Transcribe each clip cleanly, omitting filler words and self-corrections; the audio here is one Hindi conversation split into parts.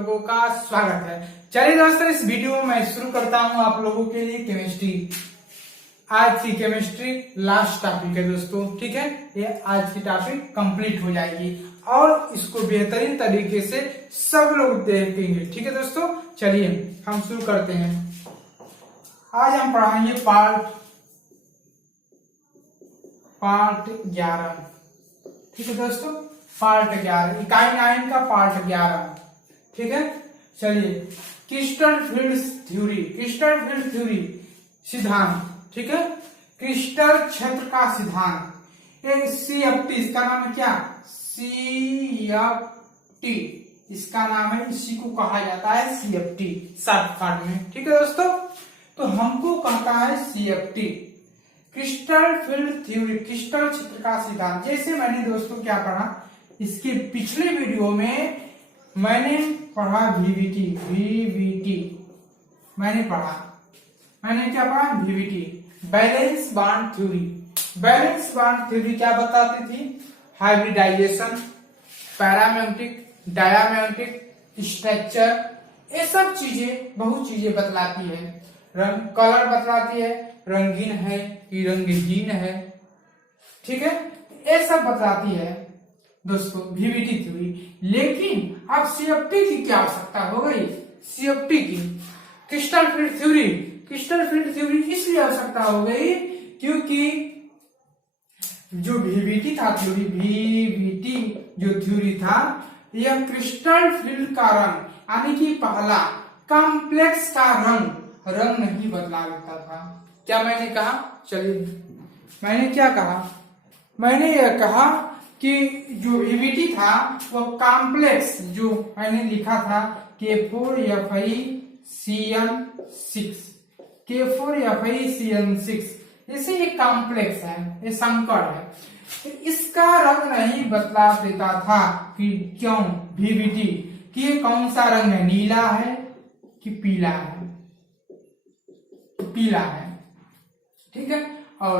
लोगों का स्वागत है। चलिए दोस्तों, इस वीडियो में मैं शुरू करता हूं आप लोगों के लिए केमिस्ट्री। आज की केमिस्ट्री लास्ट टॉपिक है दोस्तों, ठीक है। ये आज की टॉपिक कंप्लीट हो जाएगी और इसको बेहतरीन तरीके से सब लोग देखेंगे, ठीक है दोस्तों। चलिए हम शुरू करते हैं। आज हम पढ़ाएंगे पार्ट 11, ठीक है दोस्तों। पार्ट 11 इकाई 9 का पार्ट 11, ठीक है। चलिए, क्रिस्टल फील्ड थ्योरी सिद्धांत, ठीक है। क्रिस्टल क्षेत्र का सिद्धांत, ये CFT, इसका नाम है क्या? CFT इसका नाम है, इसी को कहा जाता है CFT शॉर्टकट में, ठीक है दोस्तों। तो हमको कहता है CFT crystal field theory, crystal क्षेत्र का सिद्धांत। जैसे मैंने दोस्तों क्या पढ़ा, इसके पिछले वीडियो में मैंने पढ़ा VVT मैंने क्या पढ़ा? VVT valence bond theory. Valence bond theory क्या बताती थी? हाइब्रिडाइजेशन, पैरामैग्नेटिक, डायमैग्नेटिक स्ट्रक्चर, ये सब चीजें बहुत चीजें बतलाती है। रंग कलर बतलाती है, रंगीन है कि रंगहीन है, ठीक है। ये सब बतलाती है दोस्तों VVT थ्योरी। लेकिन अब CFT की क्या आवश्यकता हो गई? CFT की क्रिस्टल फील्ड थ्योरी इसलिए आवश्यकता हो गई क्योंकि जो VVT था थ्योरी, VVT जो थ्योरी था, यह क्रिस्टल फील्ड का रंग यानी कि पहला कॉम्प्लेक्स का रंग नहीं बदला देता था। क्या मैंने कहा? चलिए, मैंने क्या कहा? मैंने यह कहा कि जो VVT था वो कॉम्प्लेक्स, जो मैंने लिखा था K4FeCN6, जैसे ये कॉम्प्लेक्स है, ये संकर है, तो इसका रंग नहीं बतला देता था कि क्यों VVT कि ये कौन सा रंग है, नीला है कि पीला है, ठीक है। और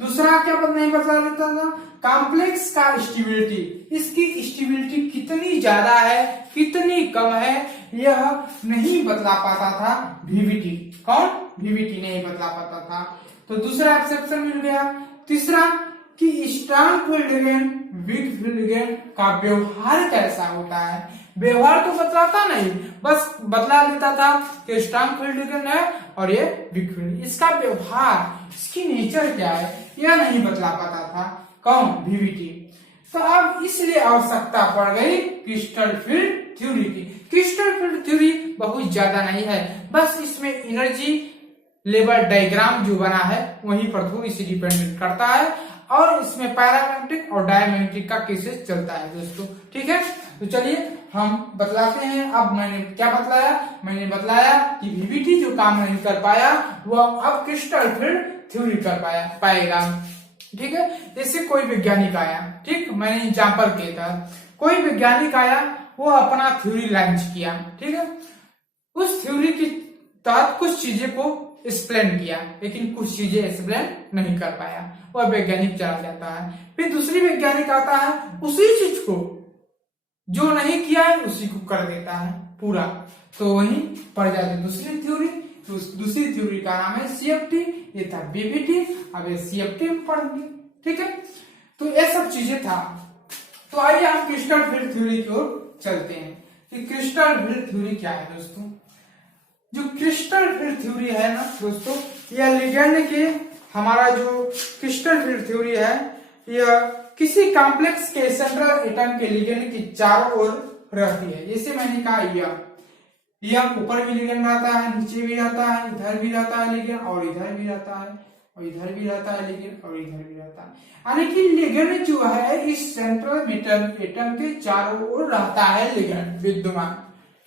दूसरा क्या नहीं बतला देता था? कॉम्प्लेक्स का स्टेबिलिटी, इसकी स्टेबिलिटी कितनी ज्यादा है कितनी कम है, यह नहीं बतला पाता था VVT। कौन? VVT नहीं बतला पाता था। तो दूसरा एक्सेप्शन मिल गया। तीसरा कि strong field ligand, week field ligand का व्यवहार कैसा होता है। व्यवहार तो बतलाता नहीं, बस बतला देता था कि स्ट्रॉन्ग फील्ड लिगेंड है और ये वीक फील्ड। इसका व्यवहार, इसकी नेचर क्या है, यह नहीं बतला पाता था कौन? VVT। तो अब इसलिए आवश्यकता पड़ गई क्रिस्टल फील्ड थ्योरी की। क्रिस्टल फील्ड थ्योरी बहुत ज्यादा नहीं है, बस इसमें एनर्जी लेवल डायग्राम जो बना है वहीं पर थोड़ी सी डिपेंडेंट करता है, और इसमें पैरामैग्नेटिक और डायमैग्नेटिक का केसेस चलता है दोस्तों, ठीक है। तो चलिए हम बतलाते हैं। अब मैंने क्या बतलाया? मैंने बतलाया कि VVT जो काम नहीं कर पाया वह अब क्रिस्टल फील्ड थ्योरी कर पाएगा, ठीक है। जैसे कोई वैज्ञानिक आया, ठीक, मैंने एग्जाम्पल किया था, कोई वैज्ञानिक आया, वो अपना थ्योरी लॉन्च किया, ठीक है। उस थ्योरी के तहत कुछ चीजें को एक्सप्लेन किया, लेकिन कुछ चीजें एक्सप्लेन नहीं कर पाया, वह वैज्ञानिक चला जाता है। फिर दूसरी वैज्ञानिक आता है, उसी चीज को जो नहीं किया है उसी को कर देता है पूरा, तो वहीं पड़ जाती दूसरी थ्योरी। तो दूसरी थ्योरी का नाम है CFT, ये था VVT, अब ये CFT में पढ़ेंगे, ठीक है। तो ये सब चीजें था। तो आइए हम क्रिस्टल फील्ड थ्योरी की ओर चलते हैं कि क्रिस्टल फील्ड थ्योरी क्या है दोस्तों। जो क्रिस्टल फील्ड थ्योरी है ना दोस्तों, यह लिगेंड के, हमारा जो क्रिस्टल फील्ड थ्योरी है, यह किसी कॉम्प्लेक्स के सेंट्रल एटम के लिगेंड की चारों ओर रहती है। जैसे मैंने कहा यह ऊपर भी लिगेंड रहता है, नीचे भी रहता है, इधर भी रहता है लिगेंड, और इधर भी रहता है, और इधर भी रहता है लिगेंड, और इधर भी रहता है। यानी कि लिगेंड जो है इस सेंट्रल एटम के चारों ओर रहता है लिगेंड विद्यमान,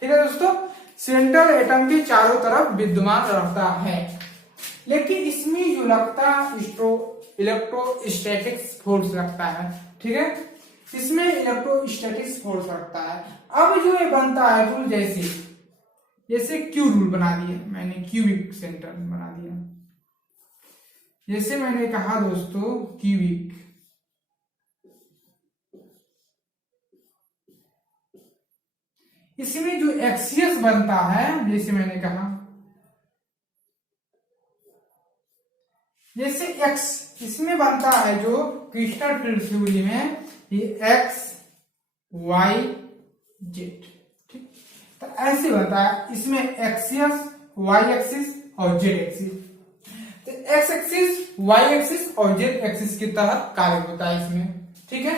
ठीक है दोस्तों। सेंट्रल एटम के चारों तरफ विद्यमान रहता है, लेकिन इसमें जो लगता इलेक्ट्रोस्टैटिक्स फोर्स लगता है, ठीक है, इसमें इलेक्ट्रोस्टैटिक्स फोर्स लगता है। अब जो ये बनता है रूल, जैसे क्यू रूल बना दिया मैंने, क्यूबिक सेंटर बना दिया, जैसे मैंने कहा दोस्तों क्यूबिक, इसमें जो एक्सियस बनता है, जैसे मैंने कहा, जैसे एक्स इसमें बनता है जो क्रिस्टल फील्ड थ्योरी में, ये एक्स वाई जेड, ठीक। तो ऐसे बनता है, इसमें एक्सियस, वाई एक्सिस और जेड एक्सिस। तो एक्स एक्सिस, वाई एक्सिस और जेड एक्सिस के तहत कार्य होता है इसमें, ठीक है।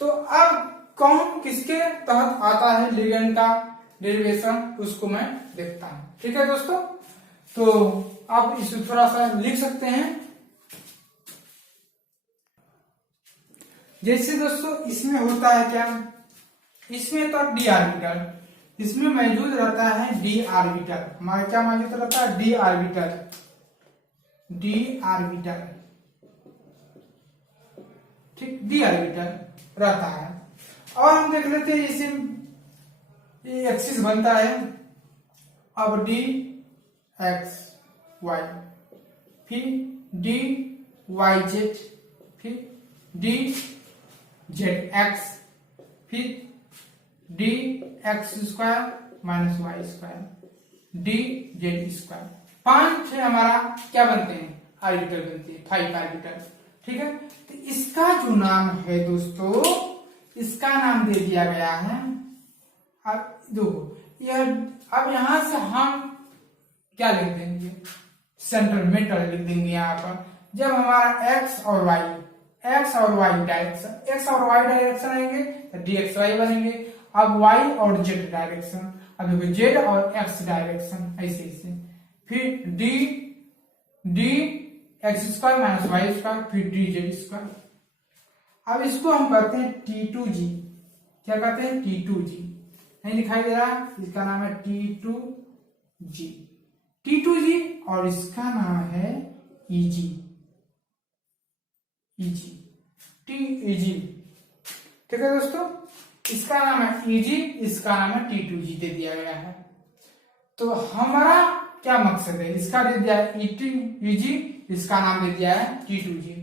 तो अब कौन किसके तहत आता है लिगेंड का डेरिवेशन, उसको मैं देखता हूं, ठीक है दोस्तों। तो आप इसे थोड़ा सा लिख सकते हैं। जैसे दोस्तों इसमें होता है क्या, इसमें तो डी आर्बिटल, इसमें मौजूद रहता है डी आर्बिटल। हमारा क्या मौजूद रहता है, डी आर्बिटल, डी आर्बिटल, ठीक, डी आर्बिटल रहता है। और हम देख लेते हैं, जैसे एक्सिस बनता है, अब डी एक्स वाई, फिर डी वाई जेड, फिर डी जेड एक्स, फिर D X square minus Y square, D Z square. 5 हमारा क्या बनते हैं, आर्बिटल बनते हैं, 5 आर्बिटल, ठीक है। तो इसका जो नाम है दोस्तों, इसका नाम दे दिया गया है, अब देखो यह, अब यहां से हम क्या लिख देंगे, सेंट्रल मेटल लिख देंगे यहाँ पर। जब हमारा एक्स और वाई डायरेक्शन, एक्स और वाई डायरेक्शन आएंगे तो डी एक्स वाई बनेंगे। अब वाई और जेड डायरेक्शन, अब देखो जेड और एक्स डायरेक्शन, ऐसे ऐसे, फिर D X square minus Y square, फिर डी जेड स्क्वायर। अब इसको हम कहते हैं T2G, क्या कहते हैं, T2G, नहीं दिखाई दे रहा, इसका नाम है T2G, T2G, और इसका नाम है EG, TEG, ठीक है दोस्तों। इसका नाम है EG, इसका नाम है T2G दे दिया गया है। तो हमारा क्या मकसद है, इसका दे दिया है EG, इसका नाम दे दिया है T2G।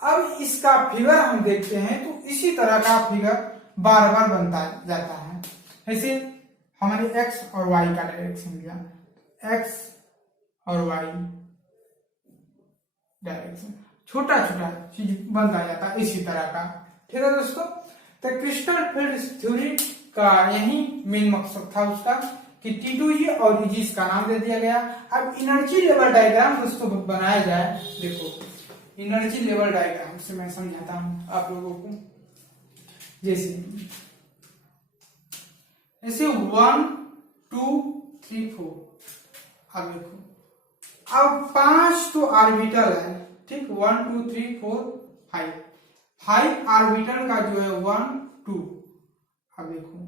अब इसका फिगर हम देखते हैं तो इसी तरह का फिगर बार बार बनता जाता है। ऐसे हमारे एक्स और वाई का डायरेक्शन लिया, एक्स और वाई डायरेक्शन, छोटा छोटा चीज बनता जाता है इसी तरह का, ठीक है दोस्तों। तो क्रिस्टल फील्ड थ्योरी का यही मेन मकसद था उसका, कि T2G और EG का नाम दे दिया गया। अब एनर्जी लेवल डायग्राम दोस्तों बनाया जाए, देखो एनर्जी लेवल डायग्राम से मैं समझाता हूं आप लोगों को। जैसे 1 2 3 4, अब देखो, अब 5 तो ऑर्बिटल है, ठीक, 1 2 3 4 5 ऑर्बिटल का जो है 1 2, अब देखो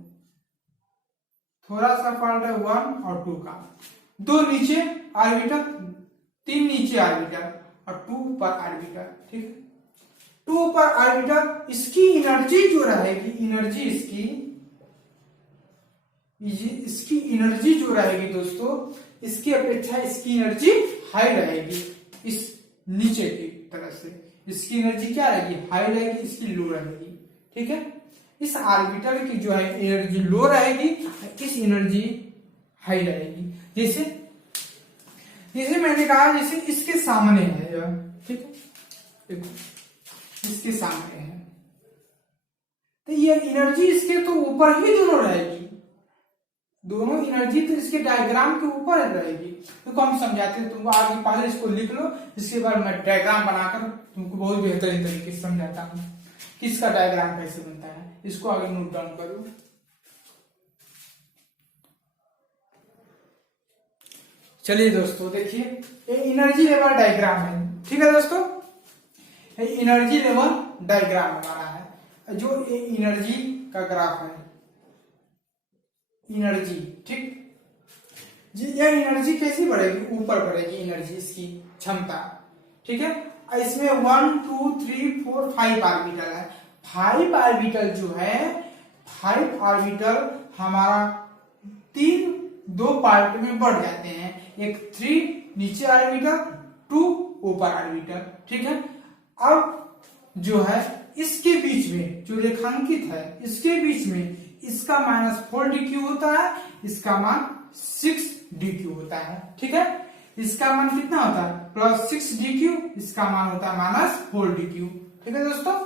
थोड़ा सा फॉल्ट है 1 और 2 का, 2 नीचे ऑर्बिटल, 3 नीचे ऑर्बिटल और 2 पर ऑर्बिटल, ठीक है। 2 पर ऑर्बिटल, इसकी एनर्जी जो रहेगी, एनर्जी इसकी एनर्जी जो रहेगी दोस्तों, इसकी अपेक्षा इसकी एनर्जी हाई रहेगी, इस नीचे की तरह से इसकी एनर्जी क्या रहेगी, हाई रहेगी, इसकी लो रहेगी, ठीक है। इस ऑर्बिटल की जो है एनर्जी लो रहेगी, इस एनर्जी हाई रहेगी। जैसे मैंने कहा, जैसे इसके सामने है यह, ठीक है, देखो इसके सामने है, तो ये एनर्जी इसके तो ऊपर ही दोनों रहेगी, दोनों एनर्जी तो इसके डायग्राम के ऊपर रहेगी। तो हम समझाते हैं तुमको, आगे पहले इसको लिख लो, इसके बाद मैं डायग्राम बनाकर तुमको बहुत बेहतरीन तरीके से समझाता हूँ कि इसका डायग्राम कैसे बनता है। इसको आगे नोट डाउन करो। चलिए दोस्तों देखिए, ये एनर्जी लेवल डायग्राम है, ठीक है दोस्तों, ये एनर्जी लेवल डायग्राम हमारा है, जो ये एनर्जी का ग्राफ है, एनर्जी, ठीक, यह एनर्जी कैसी बढ़ेगी, ऊपर बढ़ेगी एनर्जी, इसकी क्षमता, ठीक है। इसमें 1 2 3 4 5 ऑर्बिटल है। 5 ऑर्बिटल जो है, 5 ऑर्बिटल हमारा 2 पार्ट में बढ़ जाते हैं, एक 3 नीचे ऑर्बिटल, 2 ऊपर ऑर्बिटल, ठीक है। अब जो है इसके बीच में जो रेखांकित है, इसके बीच में इसका -4 dq होता है, इसका मान 6 dq होता है। ठीक है, इसका मान कितना होता है +6 dq, इसका मान होता है -4 dq। ठीक है दोस्तों,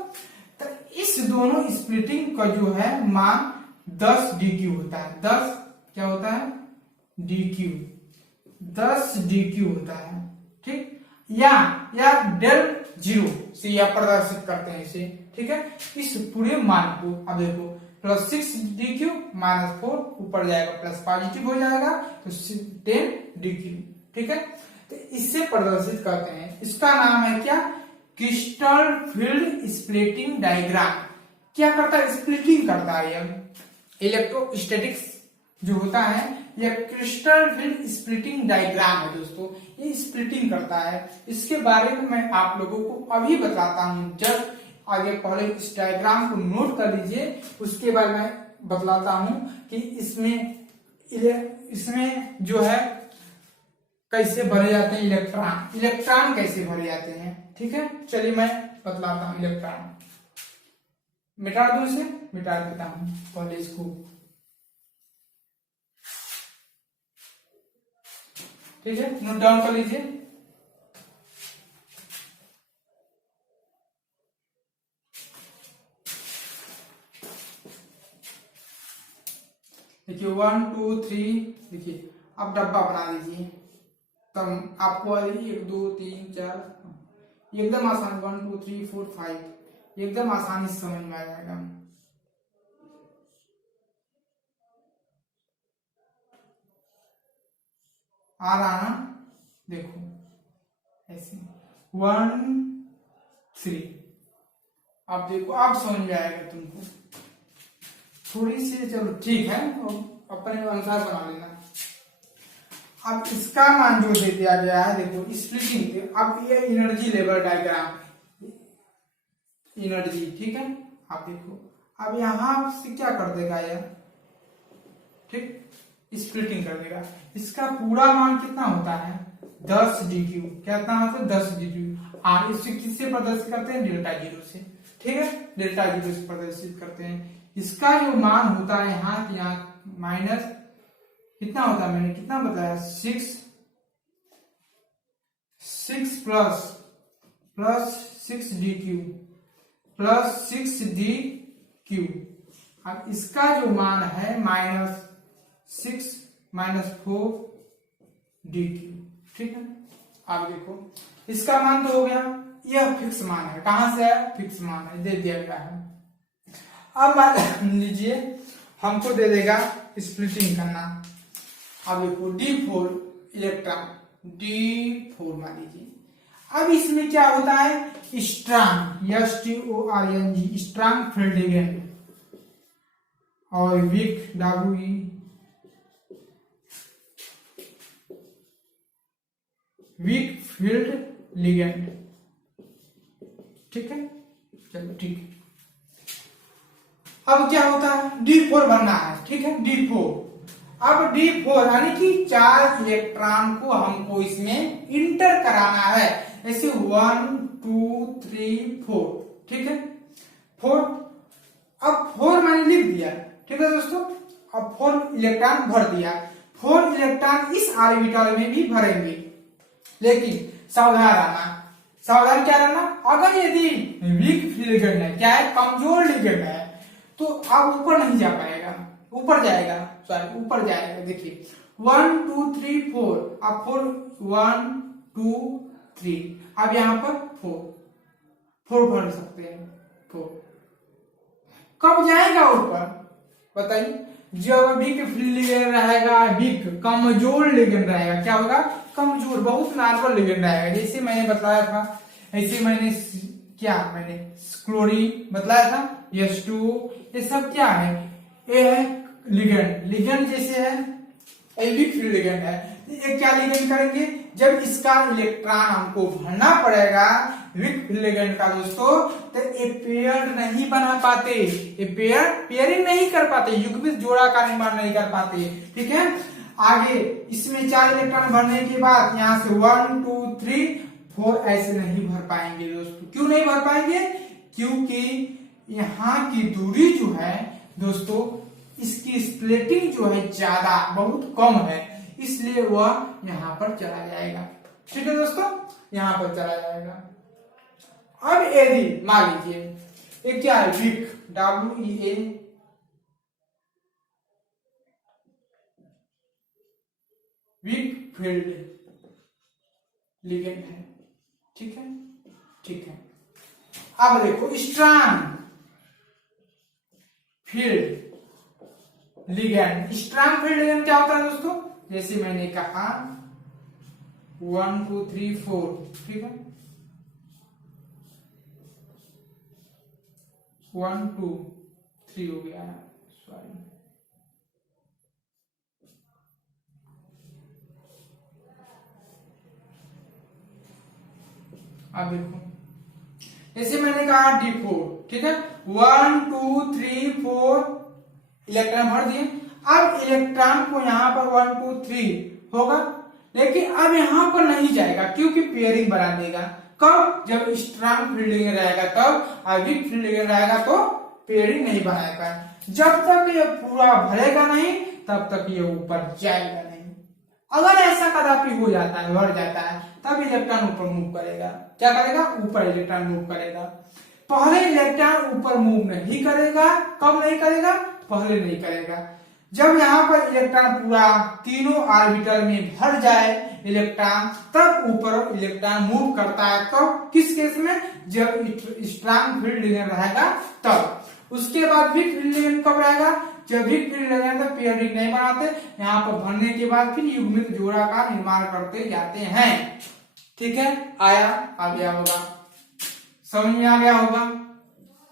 तो इस दोनों स्प्लिटिंग का जो है मान 10 dq होता है। 10 क्या होता है dq, 10 dq होता है। ठीक, या डेल जीरो से या प्रदर्शित करते हैं इसे। ठीक है, इस पूरे मान को अब देखो +6 dq -4 ऊपर जाएगा प्लस पॉजिटिव हो जाएगा तो 10 dq। ठीक है, तो इससे प्रदर्शित करते हैं। इसका नाम है क्या, क्रिस्टल फील्ड स्प्लिटिंग डायग्राम। क्या करता है, स्प्लिटिंग करता है। यह इलेक्ट्रोस्टैटिक्स जो होता है यह क्रिस्टल फील्ड स्प्लिटिंग डायग्राम है दोस्तों, ये स्प्लिटिंग करता है। इसके बारे में मैं आप लोगों को अभी बताता हूँ। जब आगे पहले इस डायग्राम को नोट कर लीजिए, उसके बाद मैं बतलाता हूँ कि इसमें जो है कैसे भरे जाते हैं इलेक्ट्रॉन कैसे भरे जाते हैं। ठीक है, चलिए मैं बतलाता हूँ। इलेक्ट्रॉन मिटा दूं, इसे मिटा देता हूँ पहले इसको। ठीक है, नोट डाउन कर लीजिए। देखिए 1 2 3, देखिए अब डब्बा बना लीजिए, तब आपको 1 2 3 4 एकदम आसान, 1 2 3 4 5 एकदम आसानी से समझ में आ जाएगा। आ रहा ना, देखो ऐसे 1 3, अब देखो आप समझ में आएगा तुमको थोड़ी सी। चलो ठीक है, अपने अनुसार बना लेना। अब इसका मान जो दे दिया गया है, देखो स्प्लिटिंग। अब ये एनर्जी लेवल डायग्राम, एनर्जी। ठीक है, आप देखो अब यहां से क्या कर देगा यह, ठीक स्प्लिटिंग कर देगा। इसका पूरा मान कितना होता है 10 dq। कितना होता है 10 dq। और इसे किससे प्रदर्शित करते हैं, डेल्टा जीरो से। ठीक है, डेल्टा जीरो से प्रदर्शित करते हैं। इसका जो मान होता है यहाँ माइनस कितना होता है, मैंने कितना बताया 6 प्लस 6 dq प्लस 6 dq। अब इसका जो मान है -6 -4 dq। ठीक है, आप देखो इसका मान तो हो गया, यह फिक्स मान है। कहां से है, फिक्स मान है, दे दिया गया है। अब मान लीजिए हमको दे देगा स्प्लिटिंग करना। अब देखो D4 इलेक्ट्रॉन, D4 मान लीजिए। अब इसमें क्या होता है strong, STORNG strong field ligand और weak WE weak field ligand. ठीक है, चलो ठीक है। अब क्या होता है D4 बनना है। ठीक है, D4। अब D4 यानी कि 4 इलेक्ट्रॉन को हमको इसमें इंटर कराना है। ऐसे 1 2 3 4। ठीक है, 4। अब 4 मैंने लिख दिया। ठीक है दोस्तों, अब 4 इलेक्ट्रॉन भर दिया। 4 इलेक्ट्रॉन इस ऑर्बिटल में भी भरेंगे, लेकिन सावधान रहना। सावधान क्या रहना, अगर यदि वीक लिगेंड है, क्या है कमजोर लिगेंड है, तो आप ऊपर नहीं जा पाएगा, ऊपर जाएगा, सॉरी ऊपर जाएगा। देखिए 1 2 3 4, अब 4 1 2 3, अब यहां पर 4 भर सकते हैं। 4 कब जाएगा ऊपर बताइए, जब वीक लिगेंड रहेगा, वीक कमजोर लिगेंड रहेगा। क्या होगा, कमजोर, बहुत नॉर्मल लिगेंड रहेगा। जैसे मैंने बताया था, ऐसे मैंने क्लोरीन बताया था, S2, ये सब क्या है, ये है लिगेंड जैसे है, ये वीक लिगेंड है। ये क्या लिगेंड करेंगे, जब इसका इलेक्ट्रॉन हमको भरना पड़ेगा वीक लिगेंड का दोस्तों, तो ये पेयर नहीं बना पाते, ये पेयरिंग नहीं कर पाते, युग्मित जोड़ा का निर्माण नहीं कर पाते। ठीक है, आगे इसमें 4 इलेक्ट्रॉन भरने के बाद यहाँ से 1 2 3 4 ऐसे नहीं भर पाएंगे दोस्तों। क्यों नहीं भर पाएंगे, क्योंकि यहाँ की दूरी जो है दोस्तों इसकी स्प्लिटिंग जो है ज्यादा बहुत कम है, इसलिए वह यहाँ पर चला जाएगा। ठीक है दोस्तों, यहाँ पर चला जाएगा। अब यदि मान लीजिए ये क्या है, weak, WEA, weak field ligand है। ठीक है, ठीक है। अब देखो strong field ligand. Strong field ligand क्या होता है दोस्तों, जैसे मैंने कहा 1 2 3 4, ठीक है, 1 2 3 हो गया, सॉरी, अब देखो जैसे मैंने कहा D4, ठीक है, 1 2 3 4 इलेक्ट्रॉन भर दिए। अब इलेक्ट्रॉन को यहाँ पर 1 2 3 होगा, लेकिन अब यहाँ पर नहीं जाएगा क्योंकि पेयरिंग बना देगा। कब, जब स्ट्रॉन्ग फील्डिंग रहेगा तब, और वीक फील्डिंग रहेगा तो पेयरिंग नहीं बनाएगा। जब तक ये पूरा भरेगा नहीं तब तक ये ऊपर जाएगा नहीं। अगर ऐसा कदापि हो जाता है, भर जाता है, तब इलेक्ट्रॉन ऊपर मूव करेगा। क्या करेगा, ऊपर इलेक्ट्रॉन मूव करेगा। पहले इलेक्ट्रॉन ऊपर मूव नहीं करेगा। कब नहीं करेगा, पहले नहीं करेगा। जब यहाँ पर इलेक्ट्रॉन पूरा तीनों ऑर्बिटल में भर जाए इलेक्ट्रॉन, तब ऊपर इलेक्ट्रॉन मूव करता है। कब, किस केस में, जब स्ट्रॉन्ग फील्ड लिगेंड रहेगा तब। उसके बाद वीक फील्ड लिगेंड कब रहेगा, जब वीक फील्ड लिगेंड तो पेयरिंग नहीं बनाते, यहाँ पर भरने के बाद फिर युग्मित जोड़ा का निर्माण करते जाते हैं। ठीक है, आया, आ गया होगा, समझ में आ गया होगा,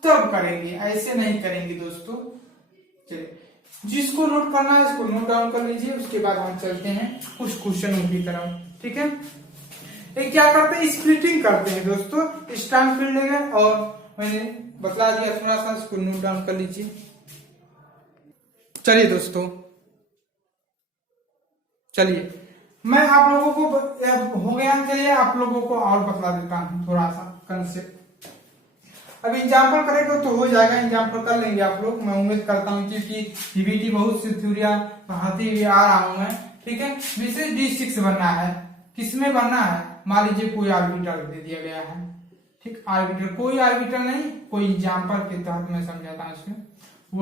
तब करेंगे, ऐसे नहीं करेंगे दोस्तों। चलिए, जिसको नोट करना है इसको नोट डाउन कर लीजिए, उसके बाद हम चलते हैं कुछ क्वेश्चनों की तरफ। ठीक है, ये क्या करते हैं, स्प्लिटिंग करते हैं दोस्तों, स्ट्रॉन्ग फील्ड लिगेंड, और मैंने बतला दिया थोड़ा सा, इसको नोट डाउन कर लीजिए। चलिए दोस्तों, चलिए मैं आप लोगों को हो गया, चलिए आप लोगों को और बतला देता हूँ थोड़ा सा कंसेप्ट। अब एग्जाम्पल करेंगे तो हो जाएगा, एग्जाम्पल कर लेंगे आप लोग, मैं उम्मीद करता हूँ, क्योंकि पीवीटी बहुत सी थ्योरियां पढ़ाते हुए आ रहा हूँ मैं। ठीक है, विशेष D6 बनना है, किसमें बनना है, मान लीजिए कोई ऑर्बिटल दे दिया गया है, ठीक, ऑर्बिटल, कोई ऑर्बिटल नहीं, कोई एग्जाम्पल के तहत मैं समझाता हूँ इसमें,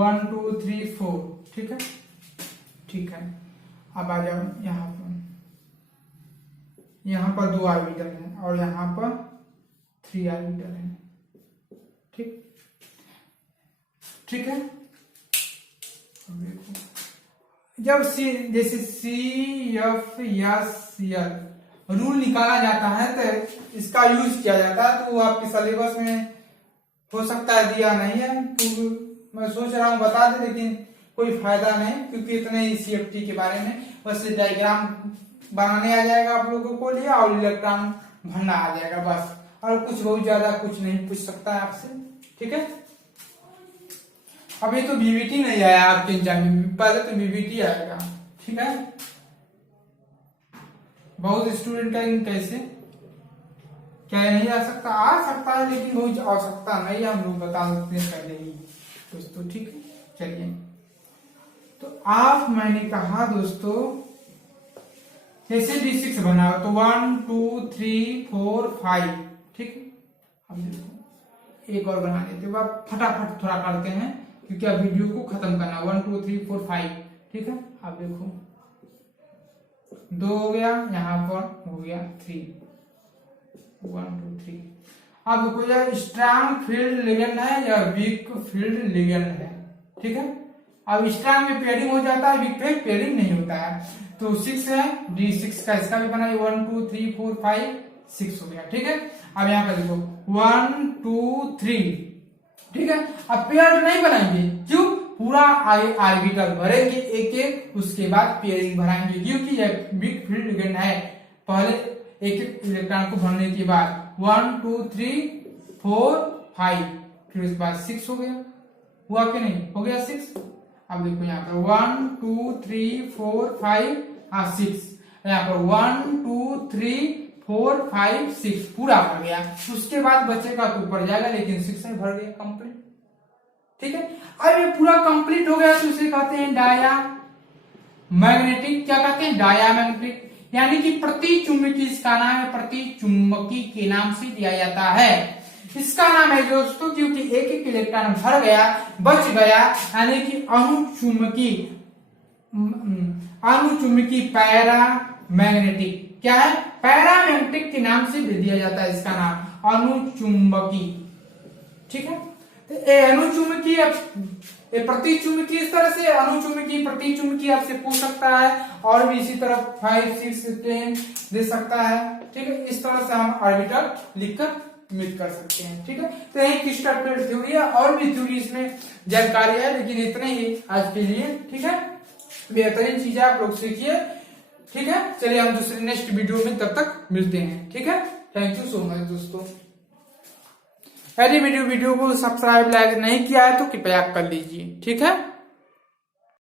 1 2 3 4, ठीक है, ठीक है। अब आ जाओ यहाँ पर 2 ऑर्बिटल है और यहाँ पर 3 ऑर्बिटल है, ठीक, ठीक है। अब देखो, जब जैसे CFSL रूल निकाला जाता है तो इसका यूज किया जाता है, तो वो आपके सिलेबस में हो सकता है दिया नहीं है, तो मैं सोच रहा हूँ बता दे, लेकिन कोई फायदा नहीं, क्योंकि इतने ही CFT के बारे में बस डायग्राम बनाने आ जाएगा आप लोगों को लिए, और इलेक्ट्रॉन भरना आ जाएगा बस, और कुछ बहुत ज्यादा कुछ नहीं पूछ सकता है आपसे। ठीक है, अभी तो बीबीटी नहीं आया आपके एग्जाम में, पहले तो बीबीटी आएगा। ठीक है, बहुत स्टूडेंट का कैसे क्या नहीं आ सकता, आ सकता है, लेकिन बहुत आवश्यकता नहीं, हम लोग बता सकते हैं पहले ही दोस्तों। ठीक है, चलिए, तो आप, मैंने कहा दोस्तों, जैसे D6 बनाओ तो 1 2 3 4 5, ठीक है। अब देखो एक और बना लेते हैं, अब फटाफट थोड़ा करते हैं क्योंकि अब वीडियो को खत्म करना। 1 2 3 4 5, ठीक है। अब देखो 2 हो गया, यहाँ पर हो गया 3, 1 2 3। अब देखो यह स्ट्रॉन्ग फील्ड लिगेंड है या वीक फील्ड लिगेंड है, ठीक है। अब स्ट्रॉन्ग में पेयरिंग हो जाता है, वीक में पेयरिंग नहीं होता है। तो 6 है, D6 का इसका भी बना, 1 2 3 4 5 6 हो गया, ठीक है। अब यहाँ पे देखो 1 2 3, ठीक है। अब पेयर नहीं बनाएंगे, क्यों, पूरा ऑर्बिटल भरेंगे एक एक, उसके बाद पेयरिंग भराएंगे, क्योंकि यह वीक फील्ड लिगेंड है। पहले एक एक इलेक्ट्रॉन को भरने के बाद 1 2 3 4 5, फिर उसके बाद 6 हो गया, हुआ कि नहीं, हो गया 6। अब देखो यहाँ पर 1 2 3 4 5 6, यहाँ पर 1 2 3 4 5 6 पूरा भर गया। उसके बाद बचेगा तो ऊपर जाएगा, लेकिन 6 में भर गया कंप्लीट, ठीक है। अब ये पूरा कंप्लीट हो गया तो इसे कहते हैं डाया मैग्नेटिक। क्या कहते हैं? डाया मैग्नेटिक, यानी कि प्रति चुंबकी। इसका नाम है प्रति चुंबकी के नाम से दिया जाता है। इसका नाम है दोस्तों क्योंकि एक एक इलेक्ट्रॉन भर गया, बच गया, यानी कि अनुचुंबकी पैरा मैग्नेटिक। क्या है? पैरा मैग्नेटिक के नाम से दिया जाता है इसका नाम, अनुचुंबकी। ठीक है। तो अनुचुंबकी प्रति चुंबकी, इस तरह से अनुचुंबकी प्रति चुंबकी आपसे पूछ सकता है, और भी इसी तरह 5, 6, 10 दे सकता है। ठीक है। इस तरह से हम ऑर्बिटल लिखकर मिट कर सकते हैं। ठीक है। तो यही क्रिस्टल प्लेट थ्योरी है, और भी थ्योरी इसमें जानकारी है, लेकिन इतने ही आज के लिए। ठीक है। बेहतरीन चीजें आप लोग सीखिए। ठीक है। चलिए हम दूसरे नेक्स्ट वीडियो में तब तक मिलते हैं। ठीक है। थैंक यू सो मच दोस्तों। यदि वीडियो को सब्सक्राइब लाइक नहीं किया है तो कृपया कर लीजिए। ठीक है।